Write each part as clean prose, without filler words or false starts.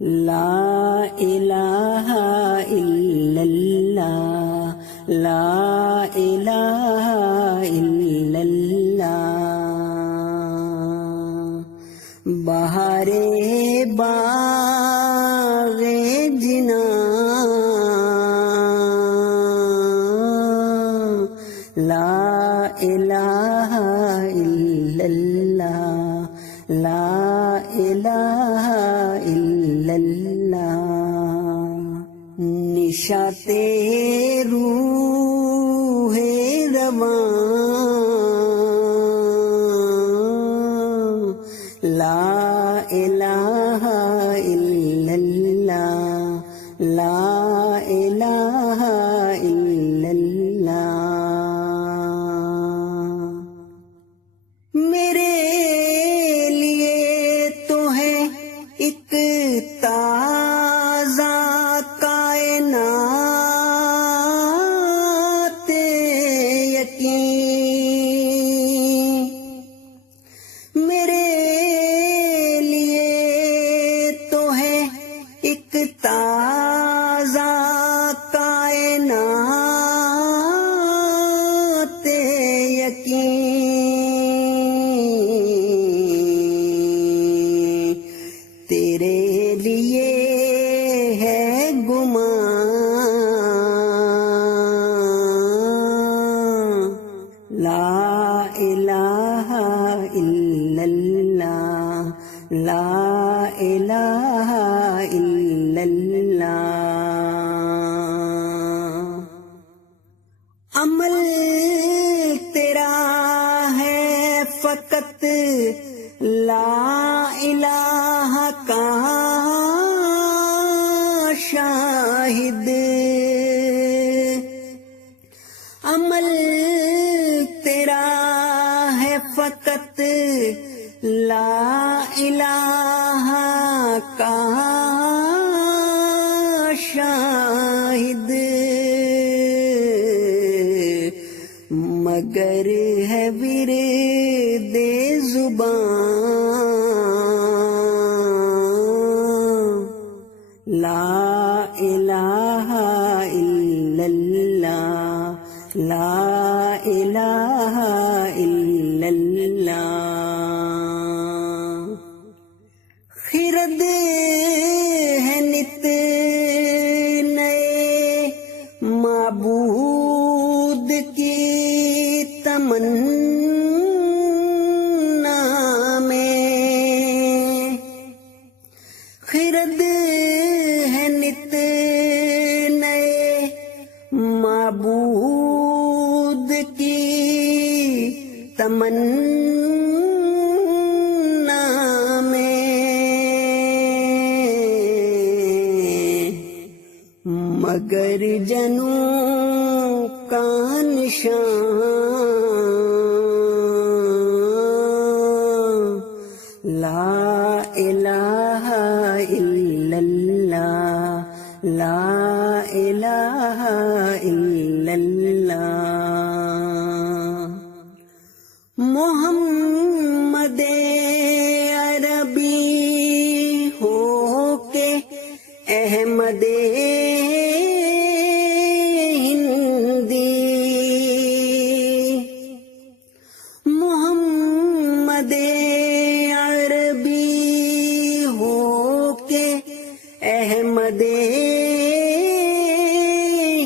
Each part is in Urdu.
لا الہ الا اللہ، لا الہ الا اللہ۔ بہار باغ جناں، لا الہ الا اللہ، لا الہ الا اللہ۔ نشاط روح رواں، لا الہ الا اللہ، لا الہ الا اللہ۔ میرے لیے تو ہے ایک تازہ کائنات یقین، میرے لیے تو ہے ایک تازہ کائنات یقین، تیرے لیے ہے گمان، لا الہ الا اللہ، لا الہ الا اللہ۔ عمل تیرا ہے فقط لا الہ کا شاہد، عمل تیرا ہے فقط لا الہ کا شاہد، مگر ہے ورد زبان، لا الہ الا اللہ، لا الہ الا اللہ۔ خرد ہے نت نئے معبود کی تمنا میں، خرد ہے نت نئے معبود کی تمنا میں، مگر جنوں کا نشان، لا الہ الا اللہ، لا الہ الا اللہ۔ محمد عربی ہو کے احمد ہندی، محمد عربی ہو کے احمد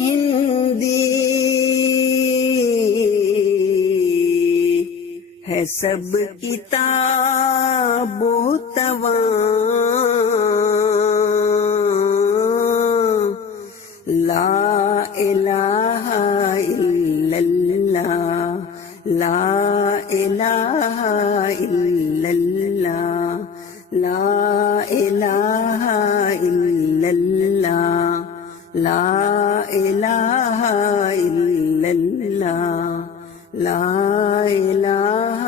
ہندی، ہے سب کتاب و تواں، لا الہ الا اللہ، لا الہ الا اللہ، لا الہ الا اللہ، لا الہ الا اللہ، لا الہ